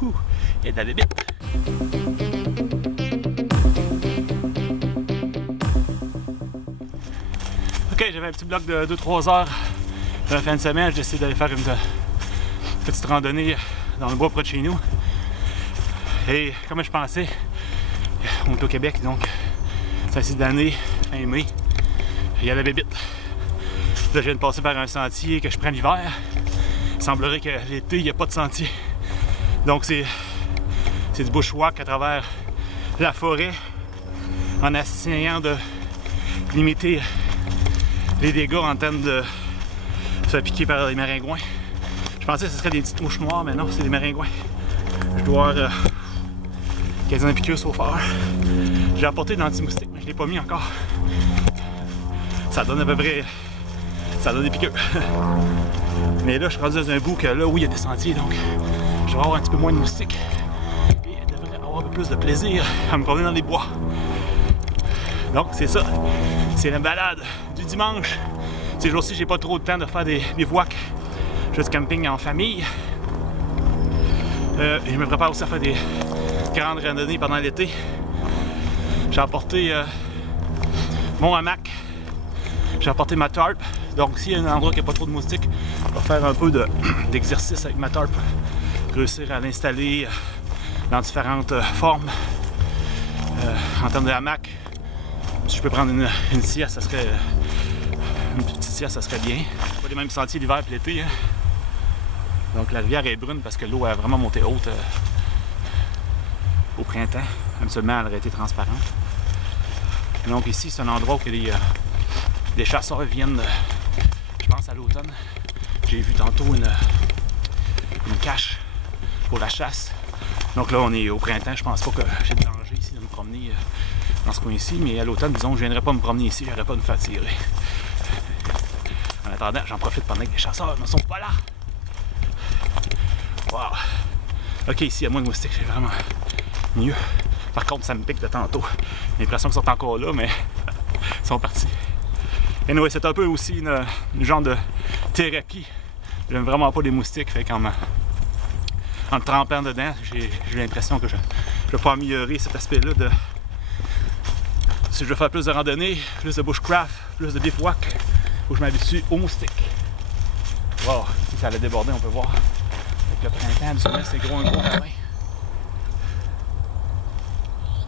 Wouhou! Il y a de la bébite. Ok, j'avais un petit bloc de 2-3 heures la fin de semaine. J'ai décidé d'aller faire une petite randonnée dans le bois près de chez nous. Et comme je pensais, on est au Québec, donc c'est cette année, fin mai, il y a la bébite. Là, je viens de passer par un sentier que je prends l'hiver. Il semblerait que l'été, il n'y a pas de sentier. Donc c'est du bushwalk à travers la forêt en essayant de limiter les dégâts en termes de se faire piquer par les maringouins. Je pensais que ce serait des petites mouches noires, mais non, c'est des maringouins. Je dois avoir quasiment piqûre so far. J'ai apporté de l'anti-moustique, mais je ne l'ai pas mis encore. Ça donne à peu près... ça donne des piqûres. Mais là, je suis rendu dans un bout que là, oui, il y a des sentiers, donc je vais avoir un petit peu moins de moustiques. Et je devrais avoir un peu plus de plaisir à me promener dans les bois. Donc, c'est ça. C'est la balade du dimanche. Ces jours-ci, j'ai pas trop de temps de faire des bivouacs. Juste camping en famille. Et je me prépare aussi à faire des grandes randonnées pendant l'été. J'ai apporté mon hamac. J'ai apporté ma tarp. Donc s'il y a un endroit qui n'a pas trop de moustiques, je vais faire un peu d'exercice avec ma tarp. Réussir à l'installer dans différentes formes. En termes de hamac, si je peux prendre une sieste, ça serait... une petite sieste, ça serait bien. Pas les mêmes sentiers l'hiver et l'été. Hein. Donc la rivière est brune parce que l'eau a vraiment monté haute au printemps. Même seulement elle aurait été transparente. Donc ici, c'est un endroit où les chasseurs viennent, je pense à l'automne. J'ai vu tantôt une cache pour la chasse. Donc là, on est au printemps. Je pense pas que j'ai de danger ici de me promener dans ce coin-ci. Mais à l'automne, disons, je viendrai pas me promener ici. Je n'aurais pas de me faire tirer. En attendant, j'en profite pendant que les chasseurs ne sont pas là. Wow! Ok, ici, il y a moins de moustiques, c'est vraiment mieux. Par contre, ça me pique de tantôt. J'ai l'impression qu'ils sont encore là, mais ils sont partis. Et anyway, c'est un peu aussi une genre de thérapie. J'aime vraiment pas les moustiques, fait qu'en me trempant dedans, j'ai l'impression que je vais pas améliorer cet aspect-là de... Si je veux faire plus de randonnées, plus de bushcraft, plus de bivouac, faut que je m'habitue aux moustiques. Wow, si ça allait déborder, on peut voir. Avec le printemps, absolument, c'est gros quand même.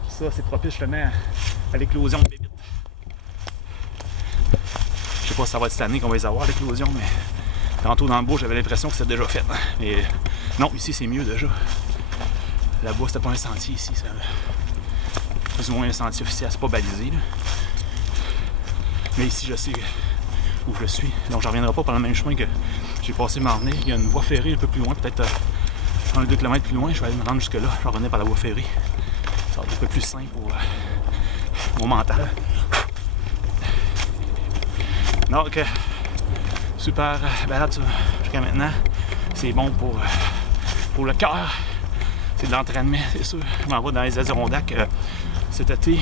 Ça, c'est propice justement à l'éclosion de bébites. Je sais pas si ça va être cette année qu'on va les avoir, l'éclosion, mais tantôt dans le bois, j'avais l'impression que c'était déjà fait. Mais non, ici, c'est mieux déjà. Là-bas, c'était pas un sentier ici. C'est plus ou moins un sentier officiel, c'est pas balisé. Là. Mais ici, je sais où je suis. Donc, je reviendrai pas par le même chemin que j'ai passé m'emmener. Il y a une voie ferrée un peu plus loin, peut-être 1-2 km plus loin. Je vais aller me rendre jusque là. Je vais revenir par la voie ferrée. Ça va être un peu plus simple pour mon mental. Donc, super balade jusqu'à maintenant. C'est bon pour le cœur. C'est de l'entraînement, c'est sûr. Je m'en vais dans les Adirondacks cet été. Et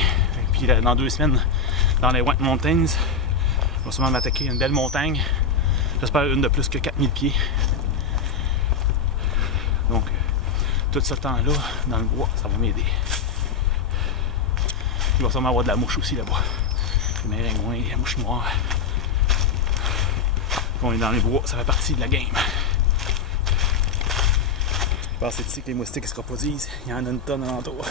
puis dans 2 semaines, dans les White Mountains. Je vais sûrement m'attaquer à une belle montagne. J'espère une de plus que 4000 pieds. Donc, tout ce temps-là, dans le bois, ça va m'aider. Il va sûrement avoir de la mouche aussi là-bas. Les maringouins, la mouche noire. On est dans les bois, ça fait partie de la game. Je pense que c'est ici que les moustiques se reproduisent. Il y en a une tonne alentour.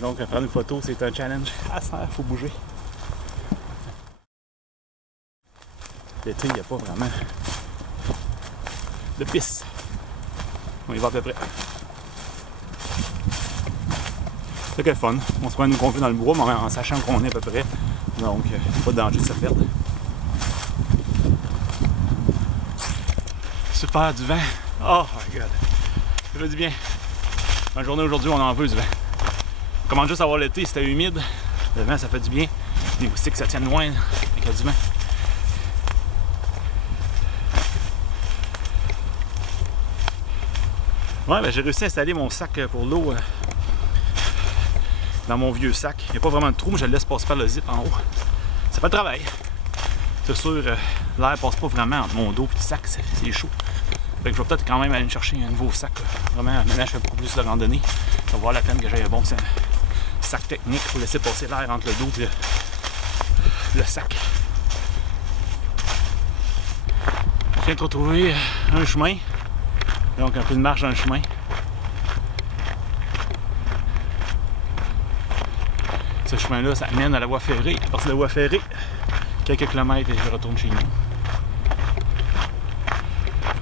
Donc, prendre une photo, c'est un challenge. Ah, ça, faut bouger. L'été, il n'y a pas vraiment de piste. On y va à peu près. C'est que fun. On se prend une convue dans le bois, mais en sachant qu'on est à peu près. Donc, pas de danger de se perdre. Super, du vent. Oh my god. Ça fait du bien. Ma journée aujourd'hui, on en veut du vent. On commence juste à avoir l'été, c'était humide. Le vent, ça fait du bien. Les moustiques, ça tient loin avec du vent. Ouais, ben, j'ai réussi à installer mon sac pour l'eau dans mon vieux sac. Il n'y a pas vraiment de trou, mais je le laisse passer par le zip en haut. Ça fait le travail. C'est sûr, l'air passe pas vraiment entre mon dos et le sac, c'est chaud. Fait que je vais peut-être quand même aller me chercher un nouveau sac. Vraiment, maintenant je fais beaucoup plus de randonnée. Ça va valoir la peine que j'aille un bon sac technique pour laisser passer l'air entre le dos et le sac. Je viens de retrouver un chemin. Donc un peu de marche dans le chemin. Ce chemin-là, ça mène à la voie ferrée. À partir de la voie ferrée, quelques kilomètres et je retourne chez nous.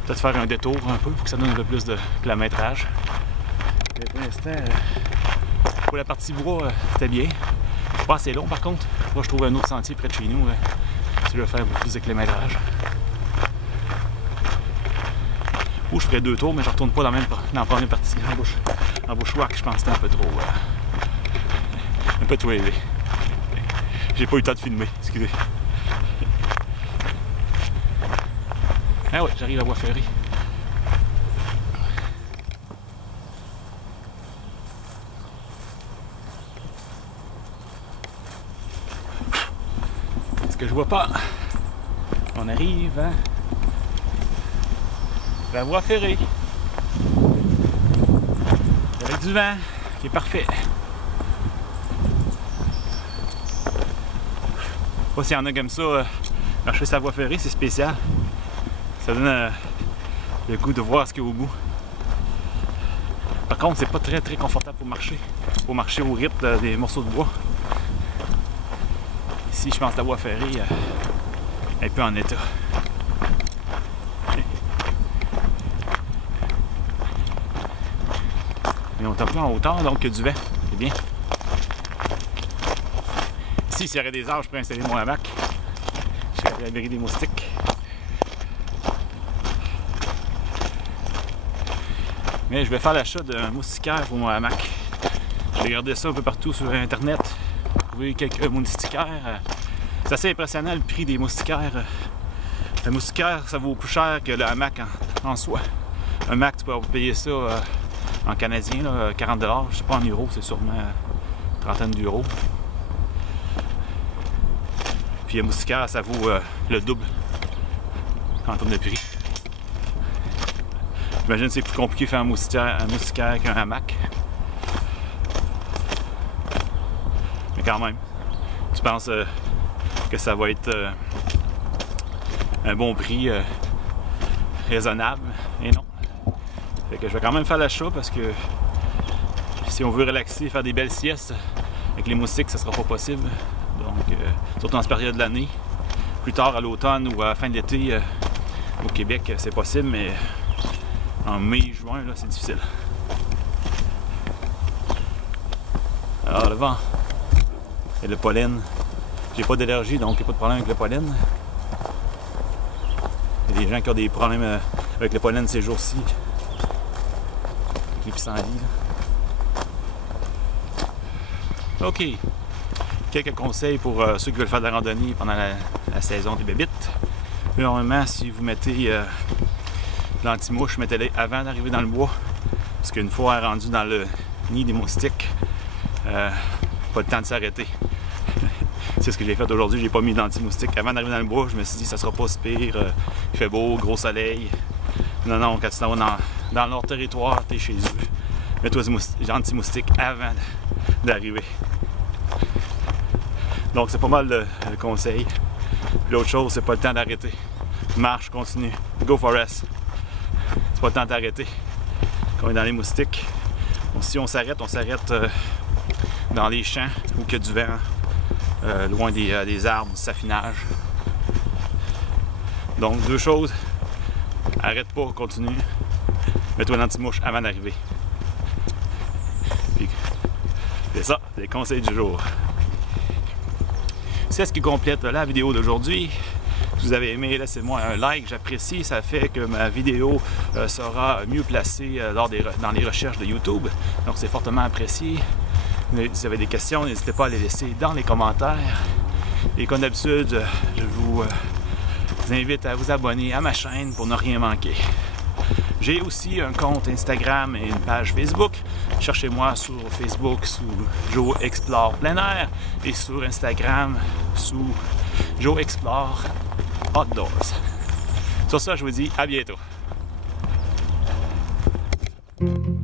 Peut-être faire un détour un peu pour que ça donne un peu plus de kilométrage. Mais pour l'instant, pour la partie bois, c'était bien. C'est pas assez long par contre. Moi, je trouve un autre sentier près de chez nous si je veux faire un peu plus de kilométrage. Ou je ferai 2 tours, mais je retourne pas dans la première partie. En Bushwhack, je pense que c'était un peu trop. Un peu trop élevé. J'ai pas eu le temps de filmer, excusez. Ah ouais, j'arrive à voie ferrée. Est-ce que je vois pas? On arrive à la voie ferrée. Avec du vent, qui est parfait. Pas s'il y en a comme ça, marcher sa voie ferrée, c'est spécial. Ça donne le goût de voir ce qu'il y a au bout. Par contre, c'est pas très confortable pour marcher. Faut marcher au rythme des morceaux de bois. Ici, je pense que la voie ferrée est un peu en état. Mais on est un peu en hauteur, donc il y a du vent. C'est bien. Ici, s'il y aurait des arbres, je pourrais installer mon hamac. Je serais à l'abri des moustiques. Mais je vais faire l'achat d'un moustiquaire pour mon hamac. J'ai regardé ça un peu partout sur internet. Trouvé quelques moustiquaires. C'est assez impressionnant le prix des moustiquaires. Le moustiquaire, ça vaut plus cher que le hamac en soi. Un hamac, tu peux payer ça en canadien, là, 40 $. Je sais pas en euros, c'est sûrement une trentaine d'euros. Puis le moustiquaire, ça vaut le double en termes de prix. J'imagine que c'est plus compliqué de faire un moustiquaire qu'un hamac. Mais quand même, tu penses que ça va être un bon prix raisonnable, et non. Fait que je vais quand même faire l'achat parce que si on veut relaxer et faire des belles siestes avec les moustiques, ça sera pas possible. Donc, surtout en cette période de l'année. Plus tard à l'automne ou à la fin de l'été au Québec, c'est possible, mais en mai, juin, là, c'est difficile. Alors, le vent et le pollen. J'ai pas d'allergie, donc il n'y a pas de problème avec le pollen. Il y a des gens qui ont des problèmes avec le pollen ces jours-ci. Les pissenlits. OK. Quelques conseils pour ceux qui veulent faire de la randonnée pendant la saison des bébites. Normalement, si vous mettez l'anti-mouche, mettez-les avant d'arriver dans le bois. Parce qu'une fois rendu dans le nid des moustiques, pas le temps de s'arrêter. C'est ce que j'ai fait aujourd'hui, j'ai pas mis d'anti-moustique. Avant d'arriver dans le bois, je me suis dit ça sera pas si pire, il fait beau, gros soleil. Non, quand tu t'en vas dans leur territoire, t'es chez eux. Mets-toi des anti-moustiques avant d'arriver. Donc c'est pas mal le conseil. L'autre chose, c'est pas le temps d'arrêter. Marche, continue. Go forest. C'est pas le temps d'arrêter. Quand on est dans les moustiques. Donc, si on s'arrête dans les champs où il y a du vent, loin des arbres, du saffinage. Donc 2 choses. Arrête pas, continue. Mets-toi l'anti-mouche avant d'arriver. C'est ça, c'est les conseils du jour. C'est ce qui complète la vidéo d'aujourd'hui. Si vous avez aimé, laissez-moi un like, j'apprécie. Ça fait que ma vidéo sera mieux placée dans les recherches de YouTube. Donc c'est fortement apprécié. Si vous avez des questions, n'hésitez pas à les laisser dans les commentaires. Et comme d'habitude, je vous invite à vous abonner à ma chaîne pour ne rien manquer. J'ai aussi un compte Instagram et une page Facebook. Cherchez-moi sur Facebook sous Joe Explore Plein Air et sur Instagram sous Joe Explore Outdoors. Sur ça, je vous dis à bientôt. Bye.